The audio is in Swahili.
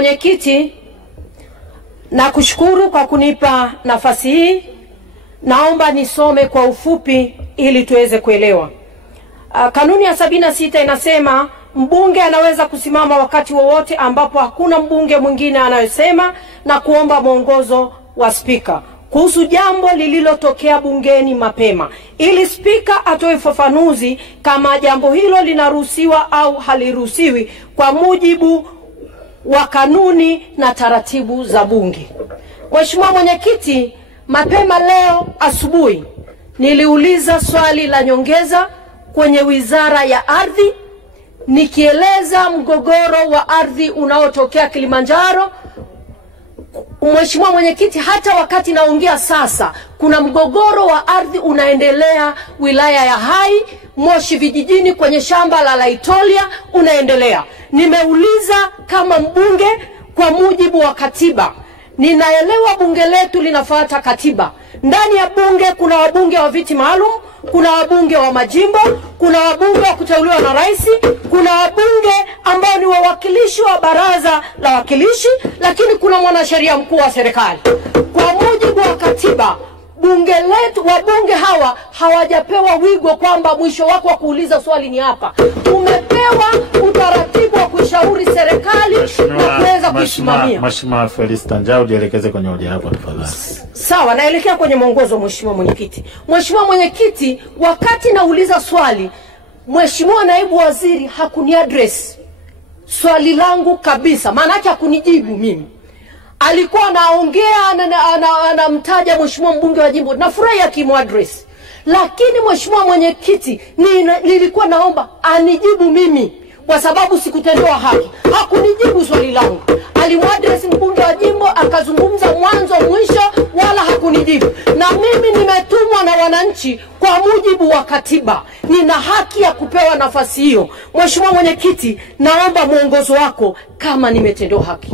Mwenyekiti, na kushukuru kwa kunipa nafasi hii. Naomba nisome kwa ufupi ili tuweze kuelewa. Kanuni ya 76 inasema mbunge anaweza kusimama wakati wowote ambapo hakuna mbunge mwingine anayesema, na kuomba mwongozo wa spika kuhusu jambo lililotokea bungeni mapema, ili spika atoe ufafanuzi kama jambo hilo linaruhusiwa au haliruhusiwi kwa mujibu wa kanuni na taratibu za bunge. Mheshimiwa Mwenyekiti, mapema leo asubuhi niliuliza swali la nyongeza kwenye Wizara ya Ardhi nikieleza mgogoro wa ardhi unaotokea Kilimanjaro. Mheshimiwa Mwenyekiti, hata wakati naongea sasa kuna mgogoro wa ardhi unaendelea wilaya ya Hai, Moshi vijijini, kwenye shamba la Laitolia unaendelea. Nimeuliza kama mbunge kwa mujibu wa katiba. Ninaelewa bunge letu linafuata katiba. Ndani ya bunge kuna wabunge wa viti maalum, kuna wabunge wa majimbo, kuna wabunge wa kuteuliwa na rais, kuna wabunge ambao ni wawakilishi wa baraza la wakilishi, lakini kuna mwanasheria mkuu wa serikali. Kwa mujibu wa katiba, bunge letu, wabunge hawa hawajapewa wigo kwamba mwisho wako wa kuuliza swali ni hapa. Umepewa utaratibu wa kushauri serikali na kuweza kusimamia. Mheshimiwa Felista Njau, jielekeze kwenye hoja yako tafadhali. Sawa, naelekea kwenye mwongozo Mheshimiwa Mwenyekiti. Mheshimiwa Mwenyekiti, wakati nauliza swali, Mheshimiwa Naibu Waziri hakuniaddress swali langu kabisa. Maana yake hakunijibu mimi. Alikuwa anaongea anamtaja Mheshimiwa mbunge wa jimbo. Nafurahi akimuaddress. Lakini Mheshimiwa Mwenyekiti, nilikuwa naomba anijibu mimi kwa sababu sikutendewa haki. Hakunijibu swali langu. Alimuaddress mbunge wa jimbo, akazungumza mwanzo mwisho, wala hakunijibu. Na mimi nimetumwa na wananchi kwa mujibu wa katiba. Nina haki ya kupewa nafasi hiyo. Mheshimiwa Mwenyekiti, naomba mwongozo wako kama nimetendewa haki.